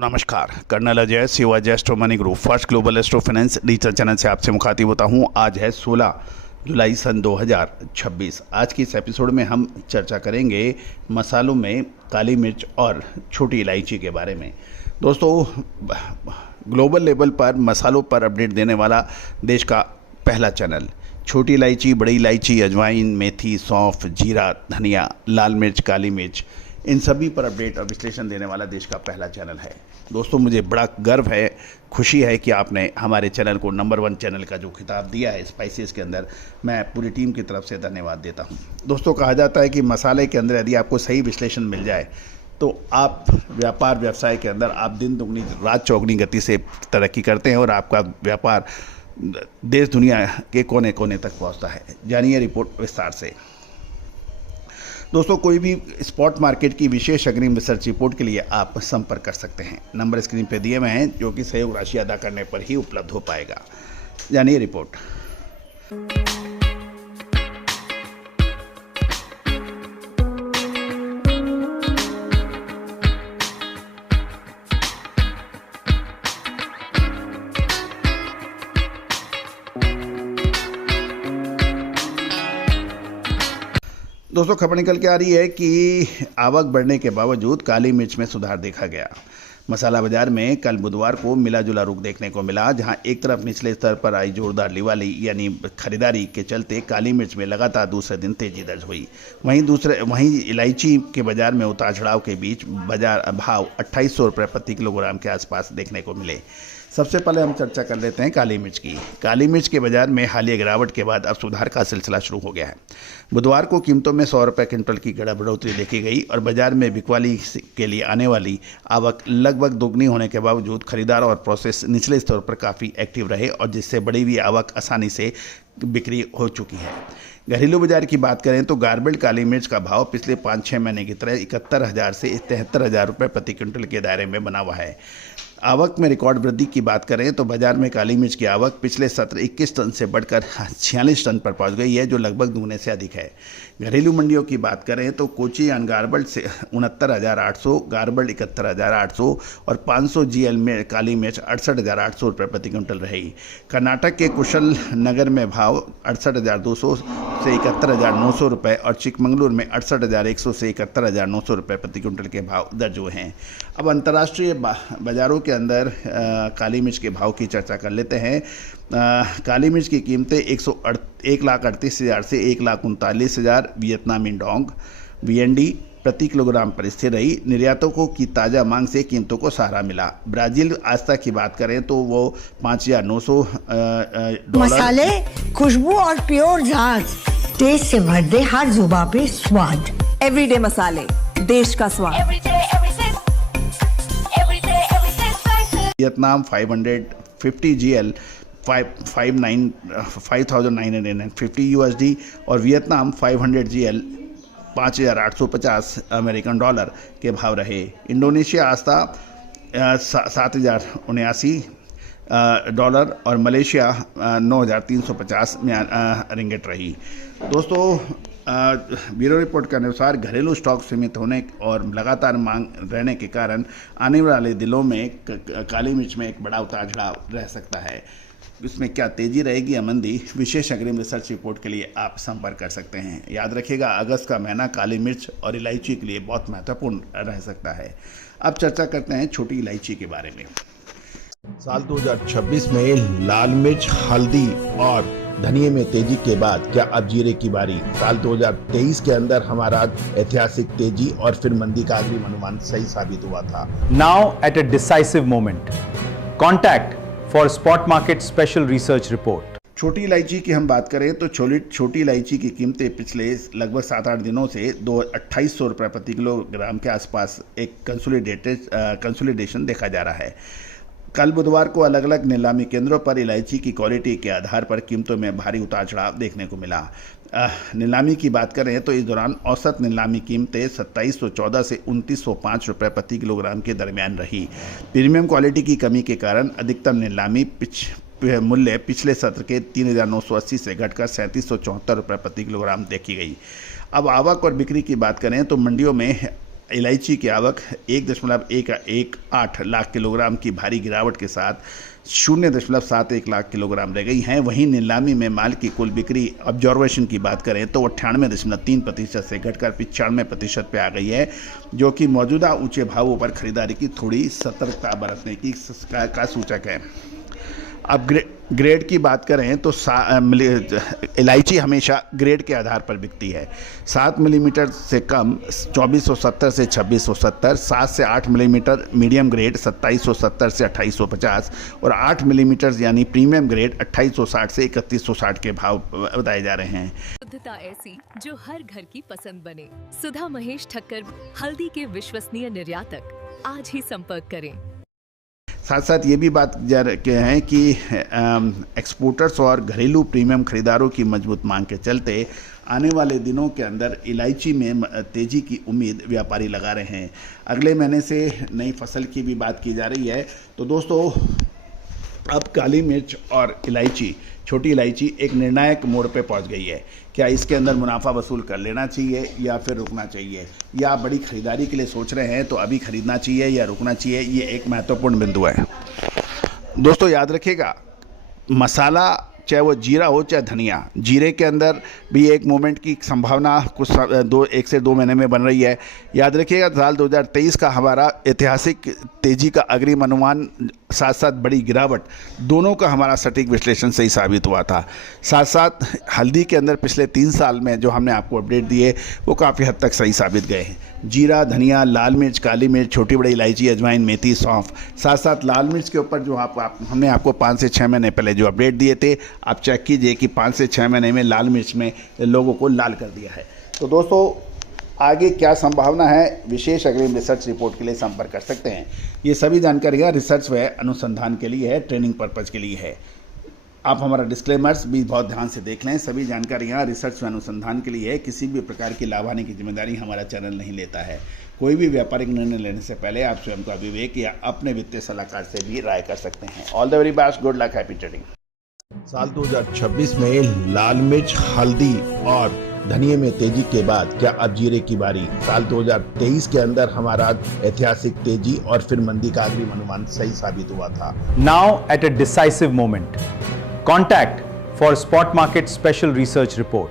नमस्कार, colonel Ajay Shivaji Astro Money Group First Global Astro Finance digital channel से आपसे मुखातिब होता हूं। आज है 16 जुलाई सन 2026। आज की इस एपिसोड में हम चर्चा करेंगे मसालों में काली मिर्च और छोटी इलायची के बारे में। दोस्तों, ग्लोबल लेवल पर मसालों पर अपडेट देने वाला देश का पहला चैनल। छोटी इलायची, बड़ी इलायची, अजवाइन, मेथी, सौंफ, जीरा, धनिया, लाल मिर्च, काली मिर्च, इन सभी पर अपडेट और विश्लेषण देने वाला देश का पहला चैनल है। दोस्तों, मुझे बड़ा गर्व है, खुशी है कि आपने हमारे चैनल को नंबर 1 चैनल का जो खिताब दिया है स्पाइसेस के अंदर। मैं पूरी टीम की तरफ से धन्यवाद देता हूं। दोस्तों, कहा जाता है कि मसाले के अंदर यदि आपको सही विश्लेषण मिल जाए तो आप व्यापार व्यवसाय के अंदर आप दिन दुगनी रात चौगनी गति से तरक्की करते हैं और आपका व्यापार देश दुनिया के कोने कोने तक पहुंचता है। जानिए रिपोर्ट विस्तार से। दोस्तों, कोई भी स्पॉट मार्केट की विशेष अग्रिम रिसर्च रिपोर्ट के लिए आप संपर्क कर सकते हैं। नंबर स्क्रीन पर दिए हुए हैं, जो कि सहयोग राशि अदा करने पर ही उपलब्ध हो पाएगा। जानिए रिपोर्ट। दोस्तों, खबर निकल के आ रही है कि आवक बढ़ने के बावजूद काली मिर्च में सुधार देखा गया। मसाला बाजार में कल बुधवार को मिला जुला रुख देखने को मिला, जहां एक तरफ निचले स्तर पर आई जोरदार लिवाली यानी खरीदारी के चलते काली मिर्च में लगातार दूसरे दिन तेजी दर्ज हुई। वहीं इलायची के बाजार में उतार चढ़ाव के बीच बाजार भाव 2800 रुपये प्रति किलोग्राम के आसपास देखने को मिले। सबसे पहले हम चर्चा कर लेते हैं काली मिर्च की। काली मिर्च के बाजार में हालिया गिरावट के बाद अब सुधार का सिलसिला शुरू हो गया है। बुधवार को कीमतों में 100 रुपये क्विंटल की बढ़ोतरी देखी गई और बाजार में बिकवाली के लिए आने वाली आवक लगभग दोगुनी होने के बावजूद खरीदार और प्रोसेस निचले स्तर पर काफ़ी एक्टिव रहे और जिससे बढ़ी हुई आवक आसानी से बिक्री हो चुकी है। घरेलू बाजार की बात करें तो गारबेल्ड काली मिर्च का भाव पिछले 5-6 महीने की तरह 71,000 से 73,000 रुपये प्रति क्विंटल के दायरे में बना हुआ है। आवक में रिकॉर्ड वृद्धि की बात करें तो बाजार में काली मिर्च की आवक पिछले सत्र 21 टन से बढ़कर 46 टन पर पहुंच गई है, जो लगभग दुगने से अधिक है। घरेलू मंडियों की बात करें तो कोची अनगारबल्ड से 69,800, गारबल्ड 71,800 और 500 GL में काली मिर्च 68,800 रुपये प्रति क्विंटल रही। कर्नाटक के कुशल नगर में भाव 68,200 से 71,900 रुपये और चिकमंगलुरु में 68,100 से 71,900 रुपये प्रति क्विंटल के भाव दर्ज हुए हैं। अब अंतर्राष्ट्रीय बाजारों के अंदर काली मिर्च के भाव की चर्चा कर लेते हैं। काली मिर्च की कीमतें 1,38,000 से 1,39,000 वियतनामी डोंग VND प्रति किलोग्राम पर स्थिर रही। निर्यातकों की ताज़ा मांग से कीमतों को सहारा मिला। ब्राज़ील आस्था की बात करें तो वो 5,900 डॉलर। मसाले, खुशबू और प्योर जांच, टेस्ट से भर दे हर जुबां पे स्वाद। एवरीडे मसाले, देश का स्वाद। वियतनाम 550 GL 5,950 USD और वियतनाम 500 GL 5,850 अमेरिकन डॉलर के भाव रहे। इंडोनेशिया आस्था 7,079 डॉलर और मलेशिया 9,350 रिंगिट रही। दोस्तों, ब्यूरो रिपोर्ट के अनुसार घरेलू स्टॉक सीमित होने और लगातार मांग रहने के कारण आने वाले दिनों में काली मिर्च में एक बड़ा उतार चढ़ाव रह सकता है। इसमें क्या तेजी रहेगी या मंदी, विशेष अग्रिम रिसर्च रिपोर्ट के लिए आप संपर्क कर सकते हैं। याद रखिएगा, अगस्त का महीना काली मिर्च और इलायची के लिए बहुत महत्वपूर्ण रह सकता है। अब चर्चा करते हैं छोटी इलायची के बारे में। साल 2026 में लाल मिर्च, हल्दी और धनिये में तेजी के बाद क्या अब जीरे की बारी? साल 2023 के अंदर हमारा ऐतिहासिक तेजी और फिर मंदी का अग्रिम अनुमान सही साबित हुआ था। Now at a decisive moment, contact for spot market special research report. छोटी इलायची की हम बात करें तो छोटी इलायची की कीमतें पिछले लगभग 7-8 दिनों से 2,2800 रुपये प्रति किलोग्राम के आसपास एक कंसोलिडेशन देखा जा रहा है। कल बुधवार को अलग अलग नीलामी केंद्रों पर इलायची की क्वालिटी के आधार पर कीमतों में भारी उतार चढ़ाव देखने को मिला। नीलामी की बात करें तो इस दौरान औसत नीलामी कीमतें 2714 से 2905 रुपये प्रति किलोग्राम के दरमियान रही। प्रीमियम क्वालिटी की कमी के कारण अधिकतम नीलामी मूल्य पिछले सत्र के 3,980 से घटकर 3774 रुपये प्रति किलोग्राम देखी गई। अब आवक और बिक्री की बात करें तो मंडियों में इलायची की आवक 1.118 लाख किलोग्राम की भारी गिरावट के साथ 0.71 लाख किलोग्राम रह गई हैं। वहीं नीलामी में माल की कुल बिक्री ऑब्जर्वेशन की बात करें तो 98.3% से घटकर 95% पे आ गई है, जो कि मौजूदा ऊंचे भावों पर खरीदारी की थोड़ी सतर्कता बरतने की का सूचक है। अब ग्रेड की बात करें तो इलायची हमेशा ग्रेड के आधार पर बिकती है। 7 मिलीमीटर से कम 2470 से 2670, 7 से 8 मिलीमीटर मीडियम ग्रेड 2770 से 2850 और 8 मिलीमीटर यानी प्रीमियम ग्रेड 2860 से 3160 के भाव बताए जा रहे हैं। शुद्धता ऐसी जो हर घर की पसंद बने। सुधा महेश ठक्कर, हल्दी के विश्वसनीय निर्यातक। आज ही संपर्क करें। साथ साथ ये भी बात है कि एक्सपोर्टर्स और घरेलू प्रीमियम खरीदारों की मजबूत मांग के चलते आने वाले दिनों के अंदर इलायची में तेज़ी की उम्मीद व्यापारी लगा रहे हैं। अगले महीने से नई फसल की भी बात की जा रही है। तो दोस्तों, अब काली मिर्च और इलायची, छोटी इलायची एक निर्णायक मोड़ पे पहुंच गई है। क्या इसके अंदर मुनाफा वसूल कर लेना चाहिए या फिर रुकना चाहिए, या बड़ी खरीदारी के लिए सोच रहे हैं तो अभी खरीदना चाहिए या रुकना चाहिए, ये एक महत्वपूर्ण बिंदु है। दोस्तों याद रखिएगा, मसाला चाहे वो जीरा हो चाहे धनिया, जीरे के अंदर भी एक मोमेंट की संभावना कुछ 1 से 2 महीने में बन रही है। याद रखिएगा, साल 2023 का हमारा ऐतिहासिक तेज़ी का अग्रिम अनुमान साथ साथ बड़ी गिरावट, दोनों का हमारा सटीक विश्लेषण सही साबित हुआ था। साथ साथ हल्दी के अंदर पिछले 3 साल में जो हमने आपको अपडेट दिए वो काफ़ी हद तक सही साबित गए हैं। जीरा, धनिया, लाल मिर्च, काली मिर्च, छोटी बड़ी इलायची, अजवाइन, मेथी, सौंफ, साथ साथ लाल मिर्च के ऊपर जो हमने आपको 5 से 6 महीने पहले जो अपडेट दिए थे, आप चेक कीजिए कि 5 से 6 महीने में लाल मिर्च में लोगों को लाल कर दिया है। तो दोस्तों, आगे क्या संभावना है, विशेष अग्रिम रिसर्च रिपोर्ट के लिए संपर्क कर सकते हैं। ये सभी जानकारियाँ रिसर्च व अनुसंधान के लिए है, ट्रेनिंग पर्पज़ के लिए है। आप हमारा डिस्क्लेमर्स भी बहुत ध्यान से देख लें। सभी जानकारियाँ रिसर्च व अनुसंधान के लिए है, किसी भी प्रकार की लाभ हानि की जिम्मेदारी हमारा चैनल नहीं लेता है। कोई भी व्यापारिक निर्णय लेने से पहले आप स्वयं का विवेक या अपने वित्तीय सलाहकार से भी राय कर सकते हैं। All the very best, good luck, happy trading. साल 2026 में लाल मिर्च, हल्दी और धनिये में तेजी के बाद क्या अब जीरे की बारी? साल 2023 के अंदर हमारा ऐतिहासिक तेजी और फिर मंदी का अग्रिम अनुमान सही साबित हुआ था। Now at a decisive moment. Contact for Spot Market Special Research Report.